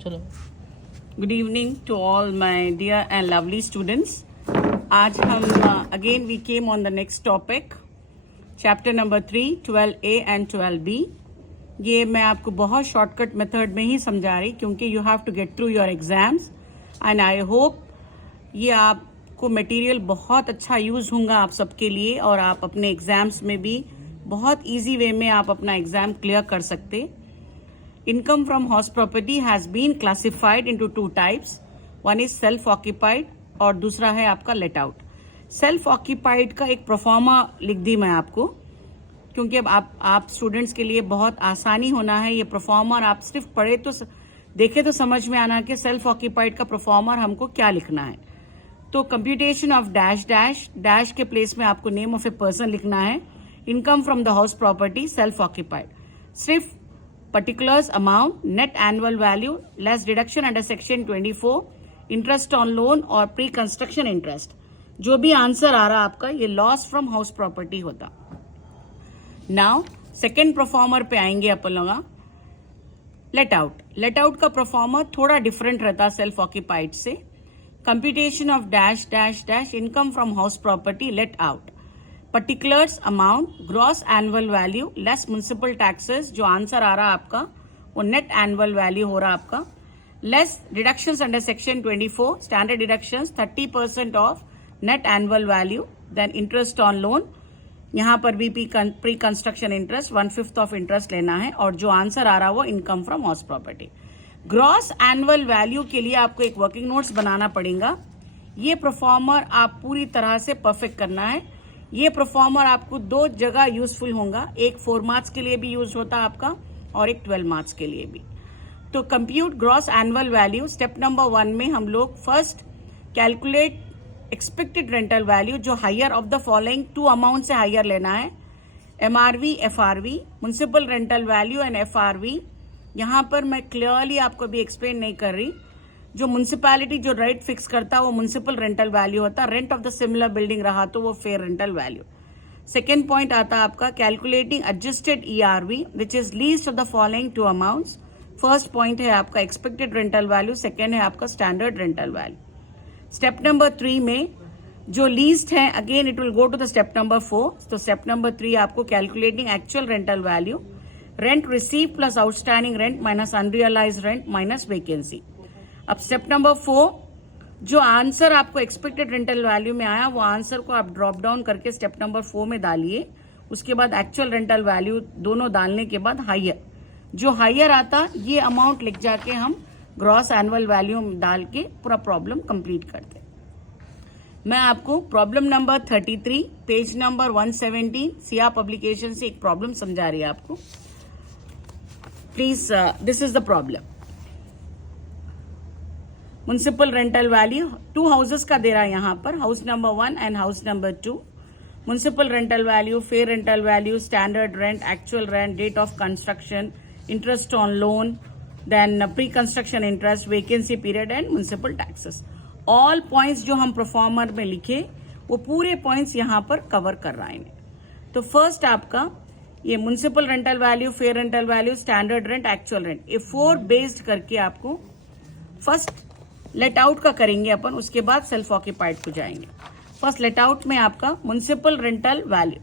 चलो। Good evening to all my dear and lovely students. आज हम again we came on the next topic, chapter number 3, 12A and 12B। ये मैं आपको बहुत शॉर्टकट मेथड में ही समझा रही क्योंकि you have to get through your exams and I hope ये आपको मटेरियल बहुत अच्छा यूज होगा आप सबके लिए और आप अपने एग्जाम्स में भी बहुत इजी वे में आप अपना एग्जाम क्लियर कर सकते। Income from house property has been classified into two types. One is self occupied और दूसरा है आपका let out. Self occupied का एक प्रोफार्मा लिख दी मैं आपको क्योंकि अब आप स्टूडेंट्स के लिए बहुत आसानी होना है। ये प्रोफार्मर आप सिर्फ पढ़े तो देखे तो समझ में आना कि सेल्फ ऑक्यूपाइड का प्रोफार्मर हमको क्या लिखना है। तो computation of dash dash dash के प्लेस में आपको नेम ऑफ ए पर्सन लिखना है। Income from the house property self occupied, सिर्फ particulars amount, net annual value, less deduction under section 24, interest on loan और प्री कंस्ट्रक्शन इंटरेस्ट। जो भी answer आ रहा आपका ये लॉस फ्रॉम हाउस प्रॉपर्टी होता। नाउ सेकेंड प्रोफॉर्मर पे आएंगे अपन लोग। लेट आउट, लेट आउट का प्रोफॉर्मर थोड़ा डिफरेंट रहता सेल्फ ऑक्यूपाइड से। Computation of dash dash dash income from house property let out, particulars amount, gross annual value, less municipal taxes. जो answer आ रहा आपका वो नेट एनुअल वैल्यू हो रहा आपका। Less deductions under section 24, standard deductions 30% of net annual value. Then interest on loan, यहाँ पर भी pre construction interest 1/5 of interest लेना है और जो आंसर आ रहा वो income from house property. Gross annual value के लिए आपको एक वर्किंग नोट्स बनाना पड़ेगा। ये परफॉर्मर आप पूरी तरह से परफेक्ट करना है। ये परफॉर्मर आपको दो जगह यूजफुल होगा, एक 4 मार्क्स के लिए भी यूज होता है आपका और एक 12 मार्क्स के लिए भी। तो compute gross annual value, step number 1 में हम लोग first calculate expected rental value, जो higher of the following 2 amount से हायर लेना है, MRV FRV, municipal rental value and FRV. यहाँ पर मैं क्लियरली आपको भी एक्सप्लेन नहीं कर रही। जो म्युनिसिपैलिटी जो रेट फिक्स करता है वो म्युनिसिपल रेंटल वैल्यू होता है। Rent of the similar building रहा तो वो fair rental value. Second point आता है आपका calculating adjusted ERV which is least of the following 2 amounts. First point है आपका एक्सपेक्टेड रेंटल वैल्यू, सेकेंड है आपका standard rental value. Step number 3 में जो लीस्ट है again it will go to the step number 4। तो स्टेप नंबर 3 आपको calculating actual rental value, rent receive plus outstanding rent minus unrealise rent minus vacancy. अब step number 4 जो answer आपको expected rental value में आया वो answer को आप ड्रॉप डाउन करके स्टेप नंबर 4 में डालिए। उसके बाद एक्चुअल रेंटल वैल्यू दोनों डालने के बाद हायर, जो हायर आता ये अमाउंट लिख जाके हम ग्रॉस एनुअल वैल्यू डाल के पूरा प्रॉब्लम कंप्लीट करते। मैं आपको problem number 33 page number 117 Siya publication से एक प्रॉब्लम समझा रही है आपको। Please this is the problem. Municipal rental value 2 houses का दे रहा है यहाँ पर, house number 1 and house number 2। Municipal rental value, fair rental value, standard rent, actual rent, date of construction, interest on loan, then pre construction interest, vacancy period and municipal taxes. All points जो हम performer में लिखे वो पूरे points यहाँ पर cover कर रहा है। तो फर्स्ट आपका ये municipal rental value, fair rental value, standard rent, actual rent, ये 4 बेस्ड करके आपको फर्स्ट लेट आउट का करेंगे अपन, उसके बाद सेल्फ ऑक्यूपाइड को जाएंगे। फर्स्ट लेट आउट में आपका म्युनिसिपल रेंटल वैल्यू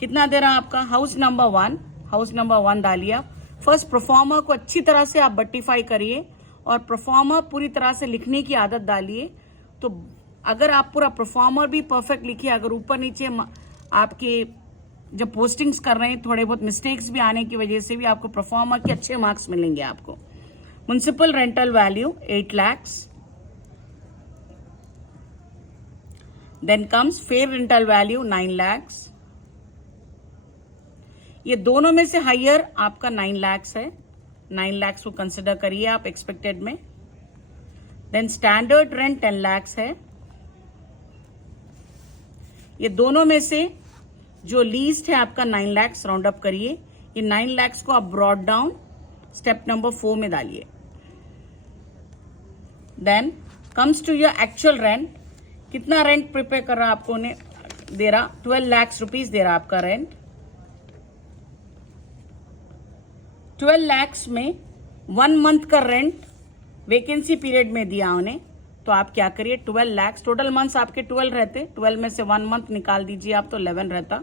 कितना दे रहा है आपका, हाउस नंबर 1, हाउस नंबर 1 डालिए। फर्स्ट प्रोफॉर्मर को अच्छी तरह से आप बट्टीफाई करिए और प्रोफॉर्मर पूरी तरह से लिखने की आदत डालिए। तो अगर आप पूरा प्रोफॉर्मर भी परफेक्ट लिखिए, अगर ऊपर नीचे आपके जब पोस्टिंग्स कर रहे हैं थोड़े बहुत मिस्टेक्स भी आने की वजह से भी आपको प्रोफॉर्मर के अच्छे मार्क्स मिलेंगे आपको। Municipal rental value 8 lakhs, then comes fair rental value 9 lakhs। ये दोनों में से हायर आपका 9 lakhs है, 9 lakhs को कंसिडर करिए आप एक्सपेक्टेड में। देन स्टैंडर्ड रेंट 10 lakhs है। ये दोनों में से जो लीस्ट है आपका 9 lakhs राउंड अप करिए। ये 9 lakhs को आप ब्रॉड डाउन स्टेप नंबर 4 में डालिए। Then comes to your actual rent, कितना रेंट प्रिपेयर कर रहा आपको ने दे रहा, 12 lakhs रुपीज दे रहा आपका रेंट। 12 lakhs में 1 मंथ का रेंट वैकेंसी पीरियड में दिया उन्हें, तो आप क्या करिए 12 लाख, टोटल मंथ्स आपके 12 रहते, 12 में से 1 मंथ निकाल दीजिए आप, तो 11 रहता,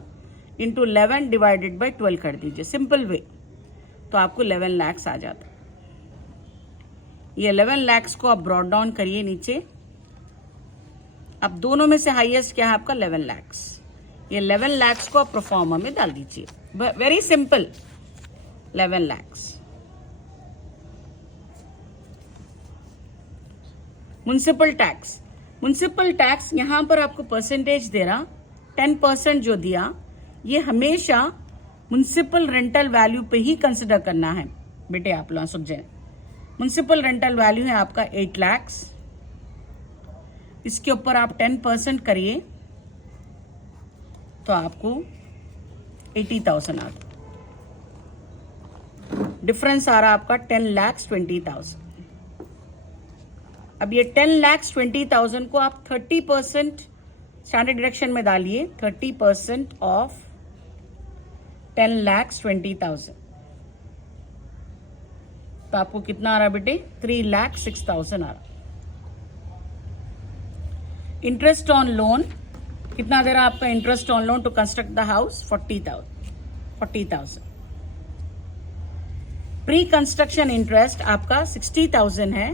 इंटू 11 डिवाइडेड बाई 12 कर दीजिए, सिंपल वे, तो आपको 11 लाख आ जाता। ये 11 लाख को आप ब्रॉड डाउन करिए नीचे। अब दोनों में से हाईएस्ट क्या है आपका 11 लाख। ये 11 लाख को आप प्रोफॉर्मा में डाल दीजिए, very simple, 11 lakh. Municipal tax, municipal tax यहां पर आपको परसेंटेज दे रहा 10% जो दिया, ये हमेशा म्युनिसिपल रेंटल वैल्यू पे ही कंसिडर करना है बेटे, आप लोग समझे। म्युनिसिपल रेंटल वैल्यू है आपका 8 लाख, इसके ऊपर आप 10% करिए तो आपको 80,000 आता, डिफरेंस आ रहा आपका 10,20,000। अब ये 10,20,000 को आप 30% स्टैंडर्ड डिडक्शन में डालिए, 30% ऑफ 10,20,000, तो आपको कितना आ रहा बेटे 3,06,000 आ रहा। इंटरेस्ट ऑन लोन कितना दे रहा आपका interest on loan to construct the house 40,000। Pre construction interest आपका 60,000 है,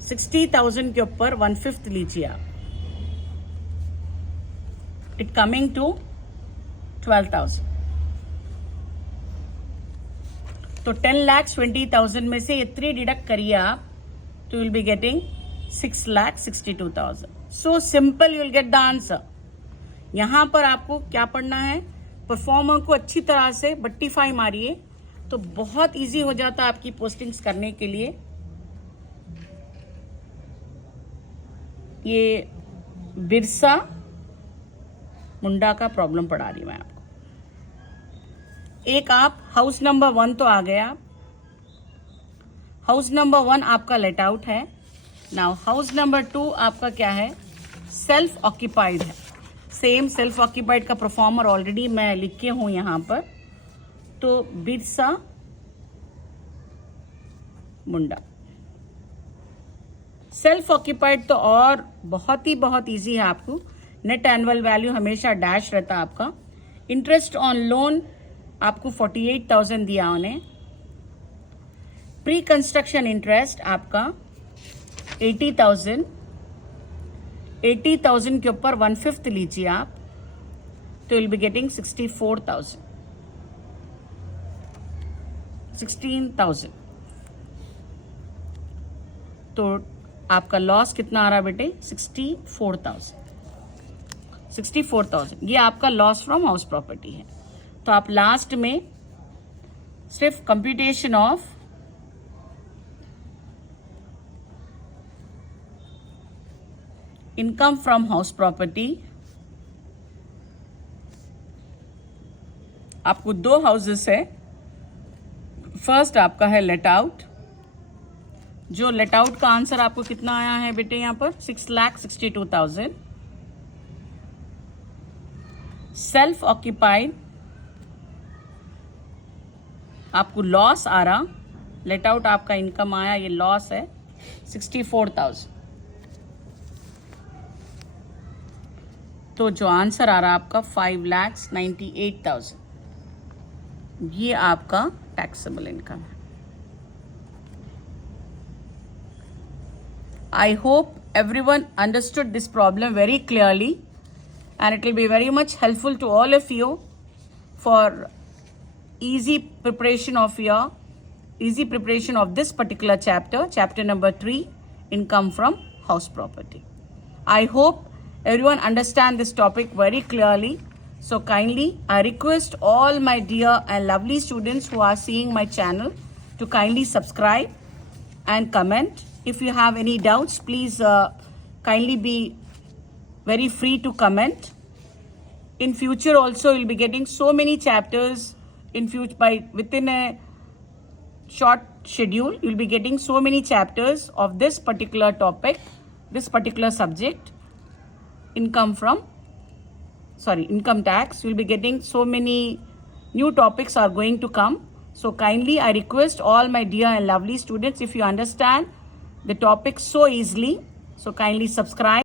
60,000 के ऊपर 1/5 लीजिए आप, इट कमिंग टू 12,000। तो 10,20,000 में से ये 3 डिडक्ट करिए आप, तो will be getting 6,62,000। So simple, you will get the answer. यहां पर आपको क्या पढ़ना है, परफॉर्मर को अच्छी तरह से बट्टीफाई मारिए, तो बहुत इजी हो जाता है आपकी पोस्टिंग्स करने के लिए। ये बिरसा मुंडा का प्रॉब्लम पढ़ा रही हूं मैं आपको। एक आप हाउस नंबर 1 तो आ गया, हाउस नंबर 1 आपका लेट आउट है। नाउ हाउस नंबर 2 आपका क्या है, सेल्फ ऑक्यूपाइड है। सेम सेल्फ ऑक्यूपाइड का परफॉर्मर ऑलरेडी मैं लिख के हूं यहां पर, तो बिरसा मुंडा। सेल्फ ऑक्यूपाइड तो और बहुत इजी है आपको, नेट एनुअल वैल्यू हमेशा डैश रहता है आपका। इंटरेस्ट ऑन लोन आपको 48,000 दिया उन्हें। प्री कंस्ट्रक्शन इंटरेस्ट आपका 80,000, 80,000 के ऊपर 1/5 लीजिए आप, तो विल बी गेटिंग 64,000, 16,000। तो आपका लॉस कितना आ रहा है बेटे 64,000। ये आपका लॉस फ्रॉम हाउस प्रॉपर्टी है। तो आप लास्ट में सिर्फ computation of income from house property, आपको 2 हाउसेस है। फर्स्ट आपका है लेट आउट, जो लेट आउट का आंसर आपको कितना आया है बेटे यहां पर 6,62,000। सेल्फ ऑक्यूपाइड आपको लॉस आ रहा, लेट आउट आपका इनकम आया, ये लॉस है 64,000। तो जो आंसर आ रहा आपका 5,98,000, ये आपका टैक्सेबल इनकम है। I hope everyone understood this problem very clearly, and it will be very much helpful to all of you for easy preparation of this particular chapter number 3, income from house property. I hope everyone understand this topic very clearly. So kindly, I request all my dear and lovely students who are seeing my channel to kindly subscribe and comment. If you have any doubts, please kindly be very free to comment. In future also, you'll be getting so many chapters in future within a short schedule. You'll be getting so many chapters of this particular topic, this particular subject, income tax. You'll be getting so many new topics are going to come. So kindly I request all my dear and lovely students, if you understand the topic so easily, so kindly subscribe.